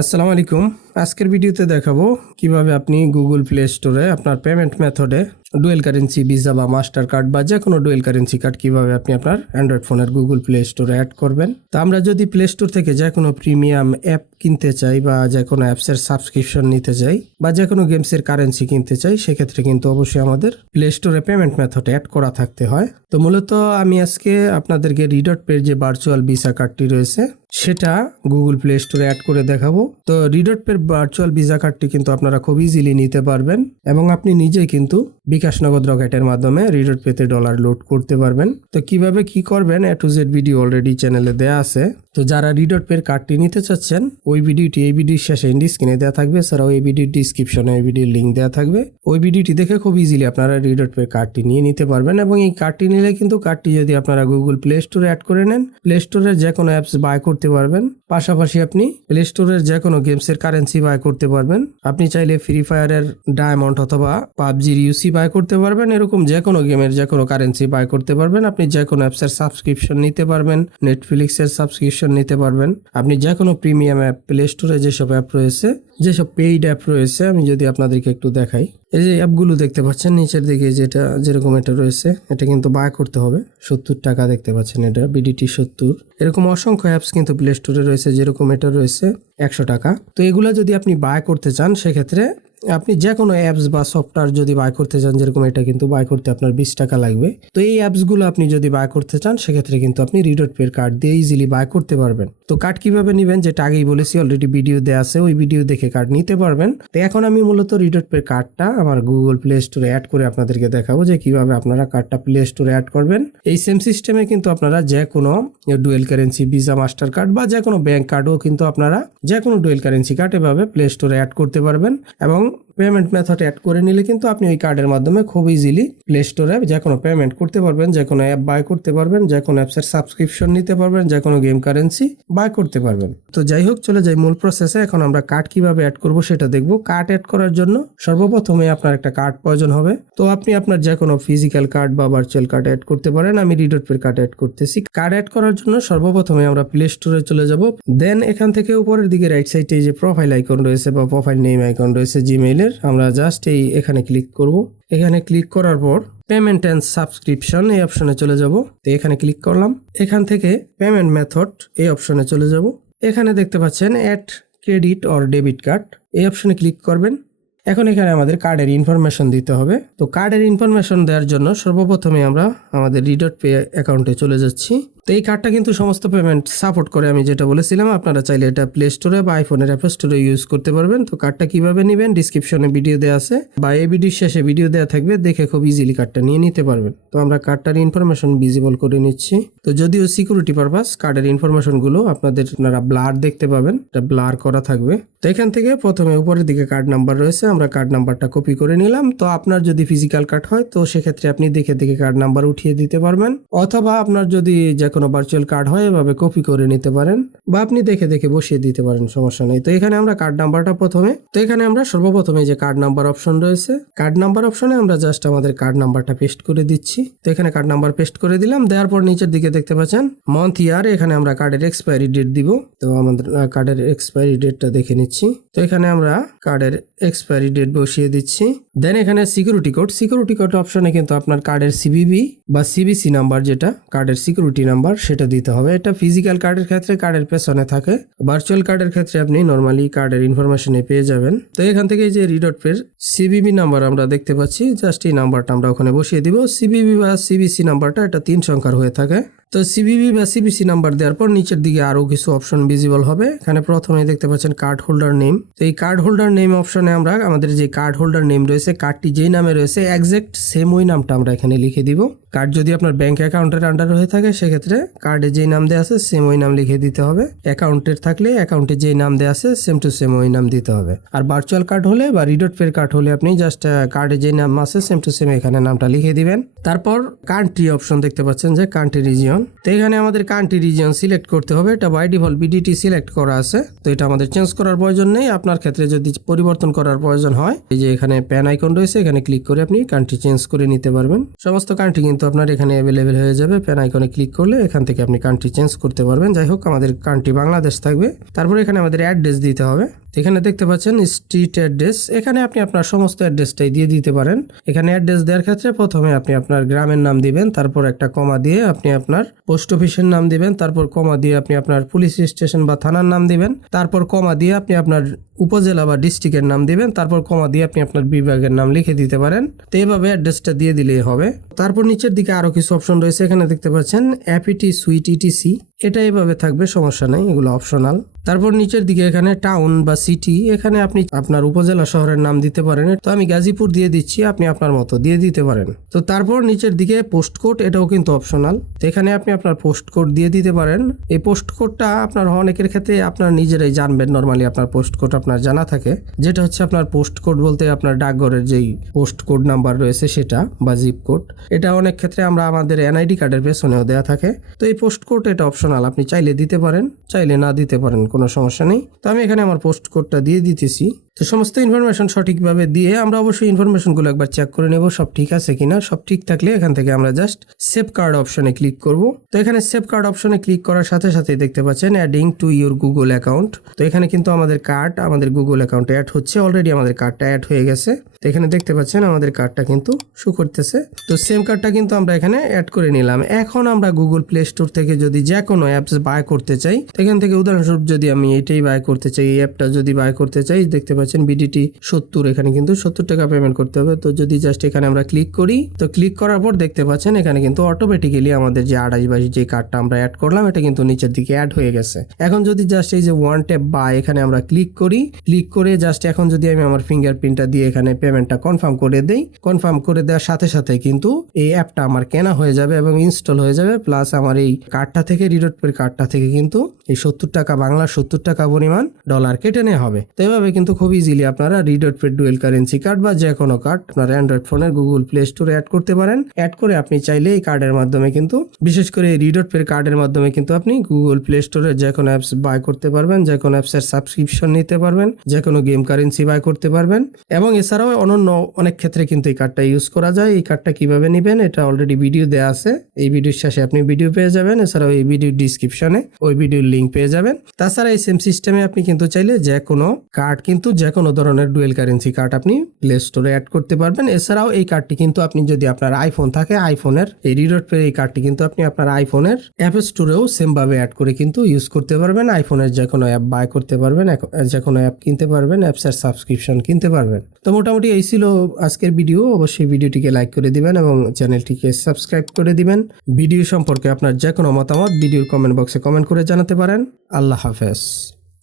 আসসালামু আলাইকুম। আজকের ভিডিওতে দেখাবো কীভাবে আপনি গুগল প্লে স্টোরে আপনার পেমেন্ট মেথডে ডুয়েল কারেন্সি ভিসা বা মাস্টার কার্ড বা যে কোনো ডুয়েল কারেন্সি কার্ড কীভাবে আপনি আপনার অ্যান্ড্রয়েড ফোনের গুগল প্লে স্টোরে অ্যাড করবেন। তো আমরা যদি প্লে স্টোর থেকে যে কোনো প্রিমিয়াম অ্যাপ কিনতে চাই বা যে কোনো অ্যাপসের সাবস্ক্রিপশন নিতে চাই বা যে কোনো গেমসের কারেন্সি কিনতে চাই, সেক্ষেত্রে কিন্তু অবশ্যই আমাদের প্লে স্টোরে পেমেন্ট মেথড অ্যাড করা থাকতে হয়। তো মূলত আমি আজকে আপনাদেরকে রিডট পের যে ভার্চুয়াল ভিসা কার্ডটি রয়েছে, সেটা গুগল প্লে স্টোরে অ্যাড করে দেখাবো। তো রিডট পের ভার্চুয়াল ভিসা কার্ডটি কিন্তু আপনারা খুব ইজিলি নিতে পারবেন এবং আপনি নিজেই কিন্তু বিকাশ নগদ রকেটের মাধ্যমে রিডট পেতে ডলার লোড করতে পারবেন। তো কীভাবে কি করবেন A to Z video already চ্যানেলে দেয়া আছে। তো যারা রিডট পের কার্ডটি নিতে চাচ্ছেন, ওই ভিডিওটি এই ভিডিওর শেষে ইন্ডি স্ক্রিনে দেওয়া থাকবে, এছাড়াও এই ভিডিওর ডিসক্রিপশনে এই ভিডিওর লিঙ্ক দেওয়া থাকবে। ওই ভিডিওটি দেখে খুব ইজিলি আপনারা রিডট পের কার্ডটি নিয়ে নিতে পারবেন এবং এই কার্ডটি নিলে কিন্তু কার্ডটি যদি আপনারা গুগল প্লে স্টোরে অ্যাড করে নেন প্লে স্টোরের যে কোনো অ্যাপস বাই করতে পারবেন। পাশাপাশি আপনি প্লে স্টোরের যে কোনো গেমসের কারেন্সি বাই করতে পারবেন। আপনি চাইলে ফ্রি ফায়ারের ডায়মন্ড অথবা পাবজির ইউসি বাই করতে পারবেন। এরকম যে কোনো গেমের যে কোনো কারেন্সি বাই করতে পারবেন। আপনি যে কোনো অ্যাপসের সাবস্ক্রিপশন নিতে পারবেন নেটফ্লিক্সের সাবস্ক্রিপশন নিতে পারবেন। আপনি যে কোনো প্রিমিয়াম অ্যাপ প্লে স্টোরে যেসব অ্যাপ রয়েছে যেসব পেইড অ্যাপ রয়েছে, আমি যদি আপনাদেরকে একটু দেখাই। এই যে অ্যাপগুলো দেখতে পাচ্ছেন, নিচের দিকে যেটা, যেরকম এটা রয়েছে, এটা কিন্তু বায় করতে হবে। সত্তর টাকা দেখতে পাচ্ছেন এটা বিডিটি সত্তর। এরকম অসংখ্য অ্যাপস কিন্তু প্লে স্টোরে রয়েছে, যেরকম এটা রয়েছে, একশো টাকা। তো এগুলো যদি আপনি বায় করতে চান, সেক্ষেত্রে আপনি যে কোনো অ্যাপস বা সফটওয়্যার যদি বাই করতে চান, যেরকম এটা কিন্তু বাই করতে আপনার বিশ টাকা লাগবে। তো এই অ্যাপসগুলো আপনি যদি বাই করতে চান, সেক্ষেত্রে কিন্তু আপনি রিডট পের কার্ড দিয়ে ইজিলি বাই করতে পারবেন। তো কার্ড কীভাবে নেবেন, যেটা আগেই বলেছি অলরেডি ভিডিও দেওয়া আছে, ওই ভিডিও দেখে কার্ড নিতে পারবেন। তো এখন আমি মূলত রিডট পের কার্ডটা আমার গুগল প্লে স্টোরে অ্যাড করে আপনাদেরকে দেখাবো যে কীভাবে আপনারা কার্ডটা প্লে স্টোরে অ্যাড করবেন। এই সেম সিস্টেমে কিন্তু আপনারা যে কোনো dual currency visa master card বা যে কোনো ব্যাংক কার্ডও কিন্তু আপনারা যে কোনো ডুয়েল কারেন্সি কার্ড এভাবে প্লে স্টোরে অ্যাড করতে পারবেন। এবং পেমেন্ট মেথড অ্যাড করে নিলে কিন্তু আপনি ওই কার্ডের মাধ্যমে খুব ইজিলি প্লে স্টোরে যে কোনো পেমেন্ট করতে পারবেন যে কোনো অ্যাপ বাই করতে পারবেন যে কোনো অ্যাপসের সাবস্ক্রিপশন নিতে পারবেন যে কোনো গেম কারেন্সি বাই করতে পারবেন। তো যাই হোক, চলে যাই মূল প্রসেসে এখন আমরা কার্ড কীভাবে অ্যাড করব সেটা দেখব। কার্ড অ্যাড করার জন্য সর্বপ্রথমে আপনার একটা কার্ড প্রয়োজন হবে। তো আপনি আপনার যে কোনো ফিজিক্যাল কার্ড বা ভার্চুয়াল কার্ড অ্যাড করতে পারেন। আমি রিডট পের কার্ড অ্যাড করতেছি। কার্ড অ্যাড করার জন্য সর্বপ্রথমে আমরা প্লে স্টোরে চলে যাব। দেন এখান থেকে উপরের দিকে রাইট সাইডে যে প্রোফাইল আইকন রয়েছে বা প্রোফাইল নেম আইকন রয়েছে জিমেইলের আমরা জাস্ট এই এখানে ক্লিক করব। এখানে ক্লিক করার পর পেমেন্ট অ্যান্ড সাবস্ক্রিপশন এই অপশনে চলে যাব। তো এখানে ক্লিক করলাম। এখান থেকে পেমেন্ট মেথড এই অপশনে চলে যাব। এখানে দেখতে পাচ্ছেন add credit or debit card এই অপশনে ক্লিক করবেন। এখন এখানে আমাদের কার্ডের ইনফরমেশন দিতে হবে। তো কার্ডের ইনফরমেশন দেওয়ার জন্য সর্বপ্রথমে আমরা আমাদের রিডট পে অ্যাকাউন্টে চলে যাচ্ছি। তো এই কার্ডটা কিন্তু সমস্ত পেমেন্ট সাপোর্ট করে আমি যেটা বলেছিলাম, আপনারা চাইলে এটা প্লে স্টোরে বা আইফোনের অ্যাপ স্টোরে ইউজ করতে পারবেন। তো কার্ডটা কীভাবে নেবেন? ডিসক্রিপশনে ভিডিও দেওয়া আছে। বা এই ভিডিওর শেষে ভিডিও দেওয়া থাকবে, দেখে খুব ইজিলি কার্ডটা নিয়ে নিতে পারবেন। তো আমরা কার্ডটার ইনফরমেশন ভিজিবল করে নিচ্ছি। তো যদিও সিকিউরিটি পারপাস কার্ডের ইনফরমেশনগুলো আপনাদের আপনারা ব্লার দেখতে পাবেন, এটা ব্লার করা থাকবে। তো এখান থেকে প্রথমে উপরের দিকে কার্ড নাম্বার রয়েছে, আমরা কার্ড নাম্বারটা কপি করে নিলাম। তো আপনার যদি ফিজিক্যাল কার্ড হয়, তো সেক্ষেত্রে আপনি দেখে দেখে কার্ড নাম্বার উঠিয়ে দিতে পারবেন। অথবা আপনার যদি যে কোনো ভার্চুয়াল কার্ড হয়, এভাবে কপি করে নিতে পারেন বা আপনি দেখে দেখে বসিয়ে দিতে পারেন, সমস্যা নেই। তো এখানে আমরা কার্ড নাম্বারটা প্রথমে, তো এখানে আমরা সর্বপ্রথমে যে কার্ড নাম্বার অপশন রয়েছে কার্ড নাম্বার অপশনে আমরা জাস্ট আমাদের কার্ড নাম্বারটা পেস্ট করে দিচ্ছি। তো এখানে কার্ড নাম্বার পেস্ট করে দিলাম, দেওয়ার পর নিচের দিকে দেখতে পাচ্ছেন মান্থ ইয়ার এখানে আমরা কার্ডের এক্সপায়ারি ডেট দিব। তো আমাদের কার্ডের এক্সপায়ারি ডেটটা দেখে নিচ্ছি। তো এখানে আমরা কার্ডের এক্সপায়ারি ডেট বসিয়ে দিচ্ছি। দেন এখানে সিকিউরিটি কোড সিকিউরিটি কোড অপশনে কিন্তু আপনার কার্ডের সিবিবি বা সিবিসি নাম্বার যেটা কার্ডের সিকিউরিটি নাম্বার সেটা দিতে হবে। এটা ফিজিক্যাল কার্ডের ক্ষেত্রে কার্ডের পেছনে থাকে। ভার্চুয়াল কার্ডের ক্ষেত্রে আপনি নর্মালি কার্ডের ইনফরমেশনে পেয়ে যাবেন। তো এখান থেকে যে রিডট পের সিবিবি নাম্বার আমরা দেখতে পাচ্ছি। জাস্ট এই নাম্বারটা আমরা ওখানে বসিয়ে দিব। সিবিবি বা সিবিসি নাম্বারটা এটা তিন সংখ্যার হয়ে থাকে। তো সিবিবি বা সিবিসি নাম্বার দেওয়ার পর নিচের দিকে আরও কিছু অপশন ভিজিবল হবে। এখানে প্রথমে দেখতে পাচ্ছেন কার্ড হোল্ডার নেম তো এই কার্ড হোল্ডার নেম অপশনে আমরা আমাদের যে কার্ড হোল্ডার নেম রয়েছে কার্ডটি যেই নামে রয়েছে একজ্যাক্ট সেম ওই নামটা আমরা এখানে লিখে দিব। কার্ড যদি আপনার ব্যাংক অ্যাকাউন্টের আন্ডার হয়ে থাকে, সেক্ষেত্রে কার্ডে যেই নাম দেওয়া আছে সেম ওই নাম লিখে দিতে হবে। অ্যাকাউন্টের থাকলে অ্যাকাউন্টে যেই নাম দেওয়া আছে সেম টু সেম ওই নাম দিতে হবে। আর ভার্চুয়াল কার্ড হলে বা রিডট পের কার্ড হলে আপনি জাস্ট কার্ডে যেই নাম আছে সেম টু সেম এখানে নামটা লিখে দিবেন। তারপর কান্ট্রি অপশন দেখতে পাচ্ছেন যে কান্ট্রি রিজিয়ন রিজিয়ন তো এখানে আমাদের কান্ট্রি রিজিয়ন সিলেক্ট করতে হবে। এটা বাই ডিফল্ট বিডিটি সিলেক্ট করা আছে। তো এটা আমাদের চেঞ্জ করার প্রয়োজন নেই। আপনার ক্ষেত্রে যদি পরিবর্তন করার প্রয়োজন হয়, এই যে এখানে প্যান আইকন রয়েছে, এখানে ক্লিক করে আপনি কান্ট্রি চেঞ্জ করে নিতে পারবেন। সমস্ত কান্ট্রি কিন্তু আপনার এখানে অ্যাভেলেবেল হয়ে যাবে। প্যান আইকনে ক্লিক করলে এখান থেকে আপনি কান্ট্রি চেঞ্জ করতে পারবেন। যাই হোক, আমাদের কান্ট্রি বাংলাদেশ থাকবে। তারপরে এখানে আমাদের অ্যাড্রেস দিতে হবে। এখানে দেখতে পাচ্ছেন স্ট্রিট অ্যাড্রেস এখানে আপনি আপনার সমস্ত অ্যাড্রেসটাই দিয়ে দিতে পারেন। এখানে অ্যাড্রেস দেওয়ার ক্ষেত্রে প্রথমে আপনি আপনার গ্রামের নাম দিবেন, তারপর একটা কমা দিয়ে আপনি আপনার পোস্ট অফিসের নাম দিবেন, তারপর কমা দিয়ে আপনি আপনার পুলিশ স্টেশন বা থানার নাম দিবেন, তারপর কমা দিয়ে আপনি আপনার উপজেলা বা ডিস্ট্রিক্টের নাম দিবেন, তারপর কমা দিয়ে আপনি আপনার বিভাগের নাম লিখে দিতে পারেন। তো এইভাবে অ্যাড্রেসটা দিয়ে দিলেই হবে। তারপর নিচের দিকে আরও কিছু অপশন রয়েছে, এখানে দেখতে পাচ্ছেন অ্যাপিটি সুইট ইটিসি এটা এভাবে থাকবে, সমস্যা নেই, এগুলো অপশনাল তারপর নিচের দিকে এখানে টাউন বা সিটি এখানে আপনি আপনার উপজেলা শহরের নাম দিতে পারেন। তো আমি গাজীপুর দিয়ে দিচ্ছি, আপনি আপনার মতো দিয়ে দিতে পারেন। তো তারপর নিচের দিকে পোস্ট কোড এটাও কিন্তু অপশনাল তো এখানে আপনি আপনার পোস্ট কোড দিয়ে দিতে পারেন। এই পোস্ট কোডটা আপনার অনেকের ক্ষেত্রে আপনার নিজেরাই জানবেন নর্মালি আপনার পোস্ট কোড আপনার জানা থাকে, যেটা হচ্ছে আপনার পোস্ট কোড বলতে আপনার ডাকঘরের যেই পোস্ট কোড নাম্বার রয়েছে সেটা বা জিপ কোড এটা অনেক ক্ষেত্রে আমরা আমাদের এনআইডি কার্ডের পেছনেও দেওয়া থাকে। তো এই পোস্ট কোড এটা অপশনাল আপনি চাইলে দিতে পারেন, চাইলে না দিতে পারেন, কোনো সমস্যা নেই। তো আমি এখানে আমার পোস্ট কোডটা দিয়ে দিতেছি। তো সমস্ত ইনফরমেশন সঠিকভাবে দিয়ে আমরা অবশ্যই ইনফরমেশনগুলো একবার চেক করে নেব, সব ঠিক আছে কিনা? সব ঠিক থাকলে এখান থেকে আমরা জাস্ট সেভ কার্ড অপশনে ক্লিক করব। তো এখানে সেভ কার্ড অপশনে ক্লিক করার সাথে সাথে দেখতে পাচ্ছেন adding to your Google account তো এখানে কিন্তু আমাদের কার্ড আমাদের গুগল অ্যাকাউন্টে অ্যাড হচ্ছে। অলরেডি আমাদের কার্ডটা অ্যাড হয়ে গেছে। তো এখানে দেখতে পাচ্ছেন আমাদের কার্ডটা কিন্তু শু করতেছে। তো সেম কার্ডটা কিন্তু আমরা এখানে অ্যাড করে নিলাম। এখন আমরা গুগল প্লে স্টোর থেকে যদি যে কোনো অ্যাপস বাই করতে চাই, এখান থেকে উদাহরণস্বরূপ যদি আমি এটাই বাই করতে চাই, এই অ্যাপটা যদি বাই করতে চাই, দেখতে পাচ্ছেন বিডিটি সত্তর, এখানে কিন্তু সত্তর টাকা পেমেন্ট করতে হবে। তো যদি জাস্ট এখানে আমরা ক্লিক করি, তো ক্লিক করার পর দেখতে পাচ্ছেন এখানে কিন্তু অটোমেটিক্যালি আমাদের যে আড়াই বাইশ যে কার্ডটা আমরা অ্যাড করলাম, এটা কিন্তু নিচের দিকে অ্যাড হয়ে গেছে। এখন যদি জাস্ট এই যে ওয়ান ট্যাপ বা এখানে আমরা ক্লিক করি ক্লিক করে জাস্ট এখন যদি আমি আমার ফিঙ্গার ফিঙ্গারপ্রিন্টটা দিয়ে এখানে পেমেন্টটা কনফার্ম করে দেই। কনফার্ম করে দেওয়ার সাথে সাথে কিন্তু এই অ্যাপটা আমার কেনা হয়ে যাবে এবং ইনস্টল হয়ে যাবে। প্লাস আমার এই কার্ডটা থেকে রিডোট পের কার্ডটা থেকে কিন্তু এই সত্তর টাকা, বাংলার সত্তর টাকা পরিমাণ ডলার কেটে নেওয়া হবে। তো এভাবে কিন্তু খুব ইজিলি আপনারা রিডোট পের ডুয়েল কারেন্সি কার্ড বা যে কোনো কার্ড আপনার অ্যান্ড্রয়েড ফোনের গুগল প্লে স্টোরে অ্যাড করতে পারেন। অ্যাড করে আপনি চাইলে এই কার্ডের মাধ্যমে কিন্তু, বিশেষ করে এই রিডোট পের কার্ডের মাধ্যমে কিন্তু আপনি গুগল প্লে স্টোরে যে কোনো অ্যাপস বাই করতে পারবেন, যে কোনো অ্যাপসের সাবস্ক্রিপশন নিতে পারবেন, যে কোনো গেম কারেন্সি বাই করতে পারবেন। এবং এছাড়াও অনন্য অনেক ক্ষেত্রে কিন্তু এই কার্ডটা ইউজ করা যায়। এই কার্ডটা কীভাবে নেবেন এটা অলরেডি ভিডিও দেওয়া আছে। এই ভিডিওর শেষে আপনি ভিডিও পেয়ে যাবেন। এছাড়াও এই ভিডিও ডিসক্রিপশনে ওই ভিডিওর লিঙ্ক পেয়ে যাবেন। তাছাড়া এই সেম সিস্টেমে আপনি কিন্তু চাইলে যে কোনো কার্ড কিন্তু যে কোনো ধরনের ডুয়েল কারেন্সি কার্ড আপনি প্লে স্টোরে অ্যাড করতে পারবেন। এছাড়াও এই কার্ডটি কিন্তু আপনি যদি আপনার আইফোন থাকে আইফোনের এই রিডোট পে এই কার্ডটি কিন্তু আপনি আপনার আইফোনের অ্যাপ স্টোরেও সেম ভাবে অ্যাড করে কিন্তু ইউজ করতে পারবেন। আইফোনের যে কোনো অ্যাপ বাই করতে পারবেন যে কোনো অ্যাপ কিনতে পারবেন অ্যাপসের সাবস্ক্রিপশন কিনতে পারবেন। তো মোটামুটি এই ছিল আজকের ভিডিও অবশ্যই ভিডিওটিকে লাইক করে দিবেন এবং চ্যানেলটিকে সাবস্ক্রাইব করে দিবেন। ভিডিও সম্পর্কে আপনার যে কোনো মতামত ভিডিওর কমেন্ট বক্সে কমেন্ট করে জানাতে পারেন। আল্লাহ হাফেজ।